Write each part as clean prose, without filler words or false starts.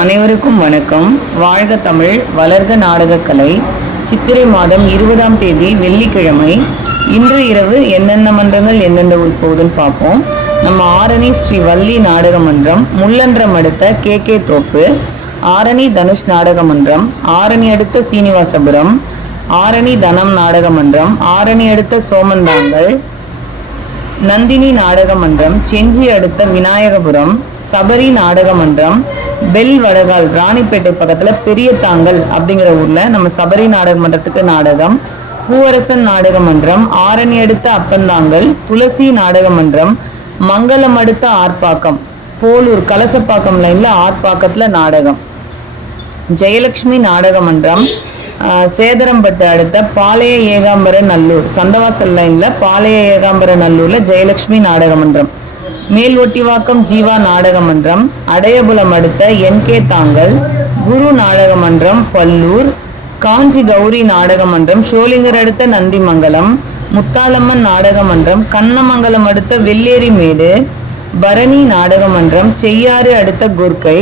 அனைவருக்கும் வணக்கம். வாழ்க தமிழ், வளர்க நாடகக்கலை. சித்திரை மாதம் 20ஆம் தேதி வெள்ளிக்கிழமை. இன்று இரவு என்னென்ன மன்றங்கள் எந்தெந்த ஊர் போகுதுன்னு பார்ப்போம். நம்ம ஆரணி ஸ்ரீ வள்ளி நாடக மன்றம், முள்ளன்றம் அடுத்த கே தோப்பு, ஆரணி தனுஷ் நாடக மன்றம், ஆரணி அடுத்த சீனிவாசபுரம், ஆரணி தனம் நாடக மன்றம், ஆரணி அடுத்த சோமந்தாங்கல், நந்தினி நாடக மன்றம், செஞ்சி அடுத்த விநாயகபுரம், சபரி நாடக மன்றம், பெல் வடகால் ராணிப்பேட்டை பக்கத்துல பெரிய தாங்கல் அப்படிங்கிற ஊர்ல நம்ம சபரி நாடக மன்றத்துக்கு நாடகம், பூவரசன் நாடக மன்றம், ஆரணி அடுத்த அப்பந்தாங்கல், துளசி நாடக மன்றம், மங்களம் அடுத்த ஆர்ப்பாக்கம், போலூர் கலசப்பாக்கம் லைன்ல ஆர்ப்பாக்கத்துல நாடகம், ஜெயலட்சுமி நாடக மன்றம், சேதரம்பட்டு அடுத்த பாளைய ஏகாம்பர நல்லூர் சந்தவாசல் லைன்ல பாளைய ஏகாம்பர நல்லூர்ல ஜெயலட்சுமி நாடக மன்றம், மேல் ஒட்டிவாக்கம் ஜீவா நாடக மன்றம், அடையபுலம் அடுத்த கே தாங்கல், குரு நாடக மன்றம் பல்லூர், காஞ்சி கௌரி நாடக மன்றம், ஷோலிங்கர் அடுத்த நந்திமங்கலம், முத்தாலம்மன் நாடக மன்றம், கண்ணமங்கலம் அடுத்த வெள்ளேரி மேடு, பரணி நாடக மன்றம், செய்யாறு அடுத்த குர்கை,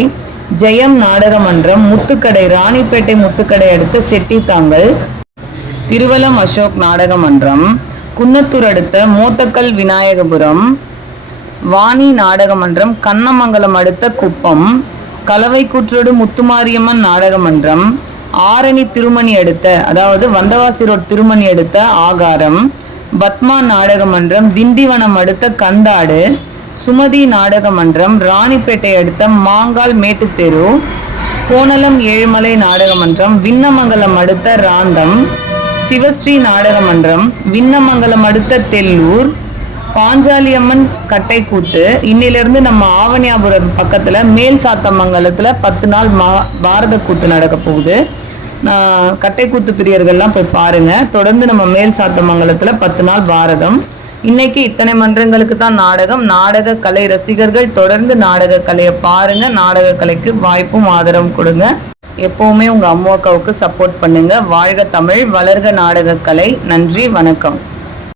ஜெயம் நாடக மன்றம், முத்துக்கடை ராணிப்பேட்டை முத்துக்கடை அடுத்த செட்டித்தாங்கல், திருவலம் அசோக் நாடக மன்றம், குன்னத்தூர் அடுத்த மோத்தக்கல் விநாயகபுரம், வாணி நாடக மன்றம், கண்ணமங்கலம் அடுத்த குப்பம், கலவைக்கூற்றோடு முத்துமாரியம்மன் நாடக மன்றம், ஆரணி திருமணி அடுத்த அதாவது வந்தவாசி ரோட் திருமணி அடுத்த ஆகாரம், பத்மா நாடக மன்றம், திண்டிவனம் அடுத்த கந்தாடு, சுமதி நாடக மன்றம், ராணிப்பேட்டை அடுத்த மாங்கால் மேட்டுத்தெரு, கோணலம் ஏழுமலை நாடக மன்றம், விண்ணமங்கலம் அடுத்த ராந்தம், சிவஸ்ரீ நாடக மன்றம், விண்ணமங்கலம் அடுத்த தெல்லூர், பாஞ்சாலியம்மன் கட்டைக்கூத்து. இன்னிலிருந்து நம்ம ஆவணியாபுரம் பக்கத்துல மேல் சாத்தமங்கலத்துல 10 நாள் பாரத கூத்து நடக்க போகுது. கட்டைக்கூத்து பிரியர்கள்லாம் போய் பாருங்க. தொடர்ந்து நம்ம மேல் சாத்தமங்கலத்துல 10 நாள் பாரதம். இன்னைக்கு இத்தனை மன்றங்களுக்கு தான் நாடகம். நாடக கலை ரசிகர்கள் தொடர்ந்து நாடக கலையை பாருங்க. நாடக கலைக்கு வாய்ப்பும் ஆதரவும் கொடுங்க. எப்பவுமே உங்க அம்மாவுக்கு சப்போர்ட் பண்ணுங்க. வாழ்க தமிழ், வளர்க நாடக கலை. நன்றி, வணக்கம்.